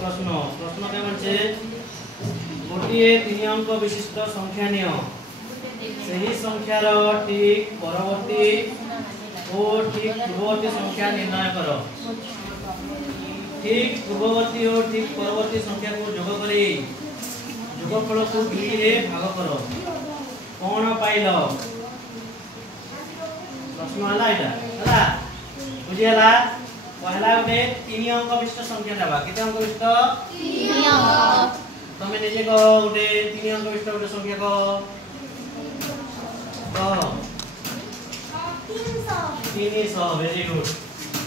प्रश्न प्रश्न क्या बोलছে गोटे 3 अंक विशिष्ट संख्या नियो सही संख्यार ठीक परवर्ती और ठीक पूर्ववर्ती संख्या निर्णय करो। ठीक पूर्ववर्ती और ठीक परवर्ती संख्या को जोग करी जोगफल को 2 रे भाग करो कौन पाइल प्रश्न हला एटा हला बुझियला पहला गोटे 3 अंक विशिष्ट संख्या नेबा केते अंक विशिष्ट 3 अंक तमे निजे को गोटे 3 अंक विशिष्ट गोटे संख्या को 300 वेरी गुड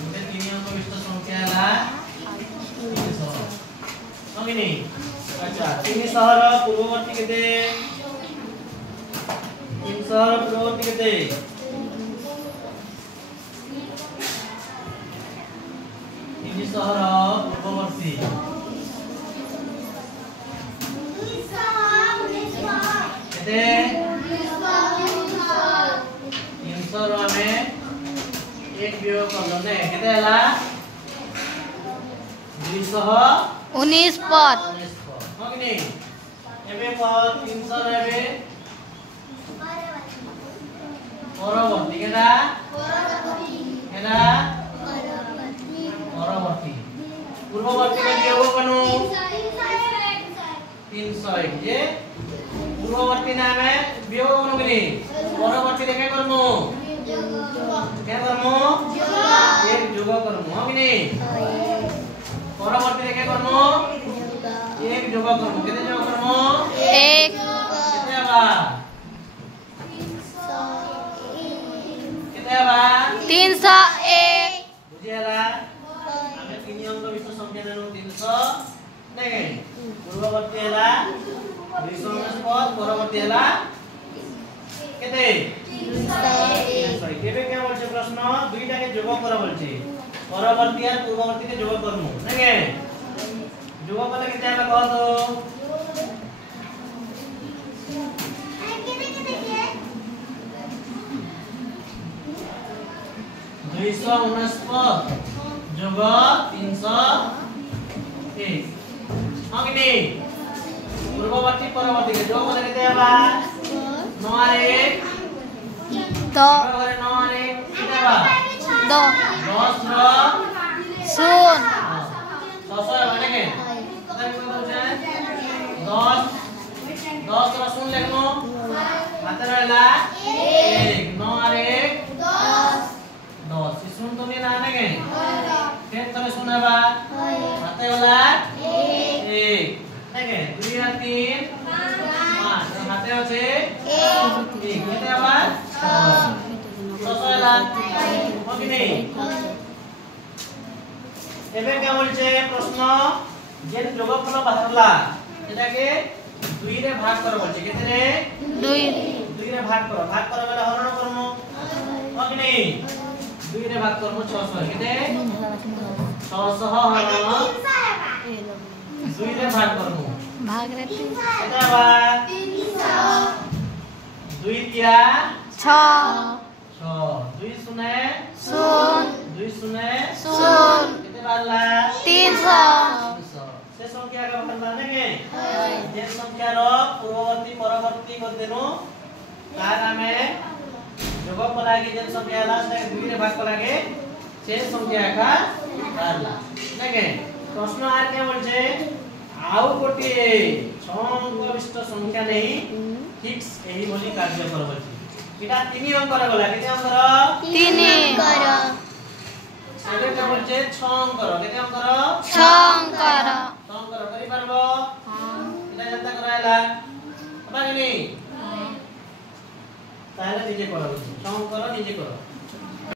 गोटे 3 अंक विशिष्ट संख्या हला 300 समझनी। अच्छा 300 र पूर्ववर्ती केते 300 र पूर्ववर्ती केते 300 ର ପୂର୍ବବର୍ତ୍ତୀ କେତେ 300 ର ଆମେ एक वियोग करलो ने केते हला 219 पद हो कि नहीं एबे पर 300 रे एबे परवर्ती केटा केटा परवर्ती पूर्ववर्ती के वियोग कनु 301 जे पूर्ववर्ती नाम है वियोग कनु कि परवर्ती रे के करमु क्या करमु एक जोग करमु हो कि नहीं परवर्ती रे के करमु एक जोग करमु केते जोग करमु एक केते बा केते बा 301 बुझियला आमे 3 अंक विशिष्ट संख्या नेनु 300 नहीं पूर्ववर्ती हला 219 पद परवर्ती हला केते 300 केबे क्या बोलछे प्रश्न दुईटा के जोग कर बोलछे परवर्ती और पूर्ववर्ती के जोग करमु नहीं जोग कले केते हला कह दो 219 पद जोग 301 हां कि नहीं पूर्ववर्ती परवर्ती के जोग कले केते हला 9 और 1 2 और 9 और 1 केते बा 2 10 रो सुन 600 माने के कितना लिखो होचे 10 रो सुन लिखनो हाथ रहला 1 9 और 1 10 सुन तो नहीं ना के केन करे सुनाबा हाथे वाला 1 देखे 2 और 3 5 हाथे আছে 1 केते आবার 600 ला हो कि नहीं एबे क्या बोलছে प्रश्न जे যোগফল বাহারলা এটাকে 2 রে ভাগ কর বলছে কেতে রে 2 রে ভাগ কর বেলা হরণ করব हो कि नहीं 2 रे भाग करमु 600 केते 600 हरण 2 रे भाग करमु भाग रे केते बा 2 तिया 6 2 सुने 2 सुने केते बाला 300 से संख्या का मतलब मानेंगे जे संख्या रो पूर्ववर्ती परवर्ती कर देनु तार हमें जोग कलागे जे संख्या हला से 2 रे भाग कलागे से संख्या का बाला देखे प्रश्न आर के बोलछे आउ गोटे 6 अंक विशिष्ट संख्या नहीं फिक्स एही बोली कार्य कर बोलछे एटा 3 अंक रे गला केते अंक रो 3 अंक रो सेबे के बोलछे 6 अंक रो केते अंक रो 6 अंक रो करि परबो हां एटा जनता करायला पता नहीं ताहले निजे करो 6 अंक रो निजे करो